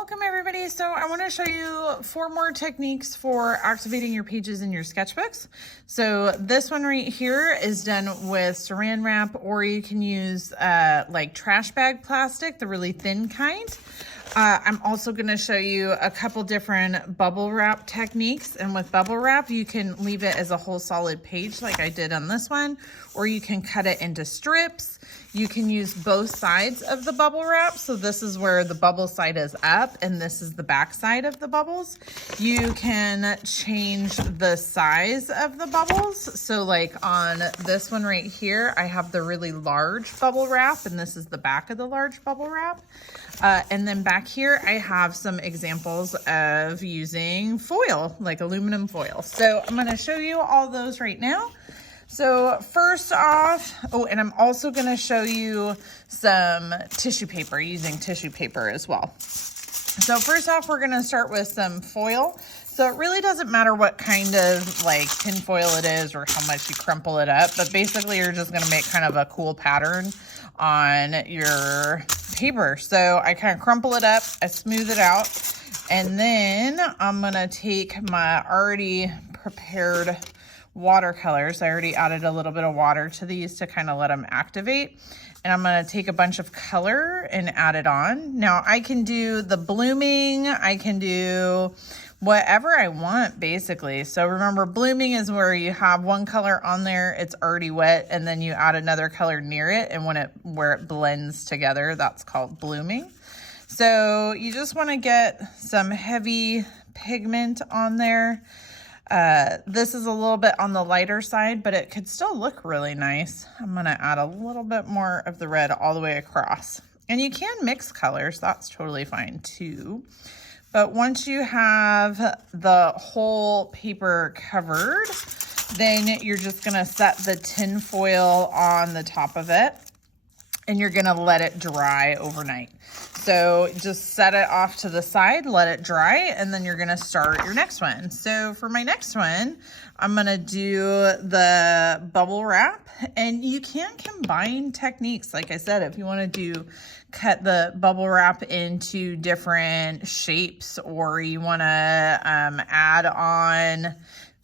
Welcome everybody. So I want to show you 4 more techniques for activating your pages in your sketchbooks. So this one right here is done with Saran Wrap, or you can use like trash bag plastic, the really thin kind. I'm also going to show you a couple different bubble wrap techniques, and with bubble wrap you can leave it as a whole solid page like I did on this one, or you can cut it into strips. You can use both sides of the bubble wrap. So this is where the bubble side is up and this is the back side of the bubbles. You can change the size of the bubbles. So like on this one right here, I have the really large bubble wrap and this is the back of the large bubble wrap. And then back here, I have some examples of using foil, like aluminum foil. So I'm gonna show you all those right now. So first off, oh, and I'm also gonna show you some tissue paper, using tissue paper as well. So first off, we're gonna start with some foil. So it really doesn't matter what kind of like tin foil it is or how much you crumple it up, but basically you're just gonna make kind of a cool pattern on your paper. So I kind of crumple it up, I smooth it out, and then I'm gonna take my already prepared watercolors. I already added a little bit of water to these to kind of let them activate. And I'm going to take a bunch of color and add it on. Now I can do the blooming, I can do whatever I want basically. So remember, blooming is where you have one color on there, it's already wet, and then you add another color near it, and where it blends together, that's called blooming. So you just want to get some heavy pigment on there. This is a little bit on the lighter side, but it could still look really nice. I'm going to add a little bit more of the red all the way across. And you can mix colors, that's totally fine too. But once you have the whole paper covered, then you're just going to set the tin foil on the top of it, and you're going to let it dry overnight. So just set it off to the side, let it dry, and then you're gonna start your next one. So for my next one, I'm gonna do the bubble wrap, and you can combine techniques. Like I said, if you wanna cut the bubble wrap into different shapes, or you wanna add on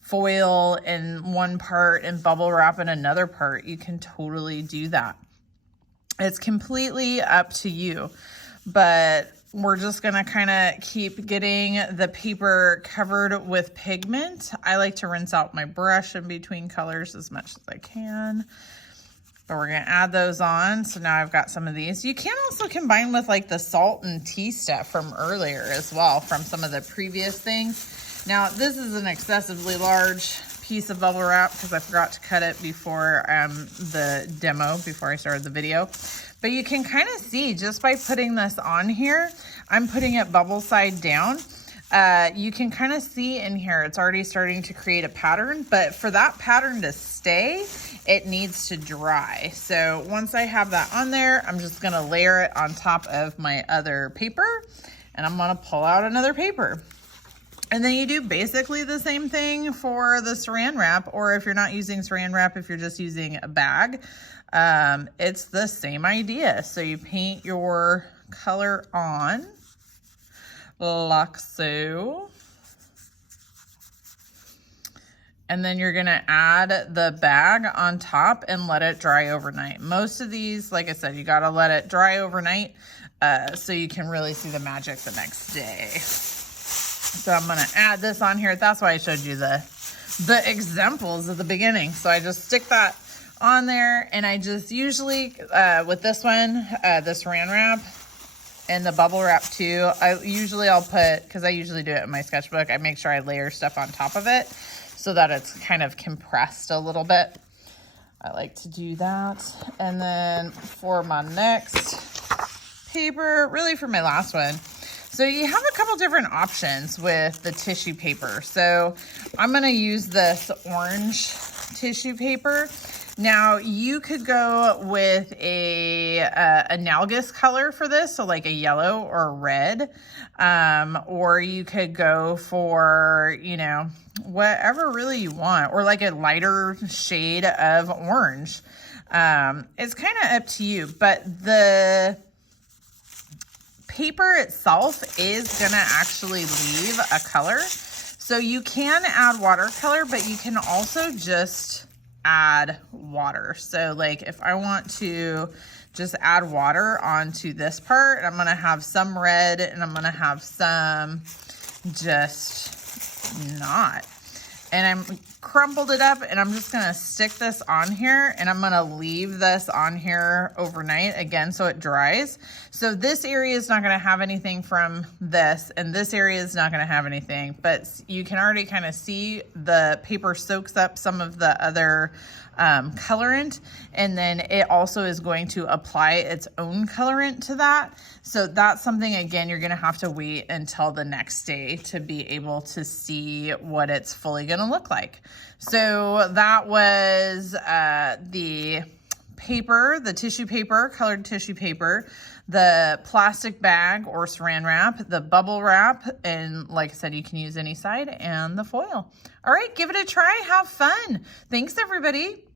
foil in one part and bubble wrap in another part, you can totally do that. It's completely up to you. But we're just gonna kind of keep getting the paper covered with pigment. I like to rinse out my brush in between colors as much as I can. But we're gonna add those on. So now I've got some of these. You can also combine with like the salt and tea stuff from earlier as well, from some of the previous things. Now this is an excessively large piece of bubble wrap because I forgot to cut it before the demo, before I started the video. But you can kind of see just by putting this on here, I'm putting it bubble side down. You can kind of see in here, it's already starting to create a pattern, but for that pattern to stay, it needs to dry. So once I have that on there, I'm just gonna layer it on top of my other paper, and I'm gonna pull out another paper. And then you do basically the same thing for the Saran Wrap, or if you're not using Saran Wrap, if you're just using a bag, it's the same idea. So you paint your color on like so. And then you're gonna add the bag on top and let it dry overnight. Most of these, like I said, you gotta let it dry overnight so you can really see the magic the next day. So I'm gonna add this on here. That's why I showed you the examples at the beginning. So I just stick that on there, and I just usually, with this one, the Saran Wrap and the bubble wrap too, I'll put, because I usually do it in my sketchbook, I make sure I layer stuff on top of it so that it's kind of compressed a little bit. I like to do that. And then for my next paper, really for my last one, so you have a couple different options with the tissue paper. So I'm gonna use this orange tissue paper. Now you could go with a analogous color for this, so like a yellow or a red, or you could go for, you know, whatever really you want, or like a lighter shade of orange. It's kind of up to you, but the paper itself is gonna actually leave a color. So you can add watercolor, but you can also just add water. So like if I want to just add water onto this part, I'm gonna have some red and I'm gonna have some just not. And I'm crumpled it up and I'm just gonna stick this on here and I'm gonna leave this on here overnight again so it dries. So this area is not gonna have anything from this and this area is not gonna have anything, but you can already kind of see the paper soaks up some of the other colorant, and then it also is going to apply its own colorant to that. So that's something, again, you're gonna have to wait until the next day to be able to see what it's fully gonna look like. So that was the paper, the tissue paper, colored tissue paper, the plastic bag or saran wrap, the bubble wrap, and like I said, you can use any side, and the foil. All right, give it a try, have fun. Thanks, everybody.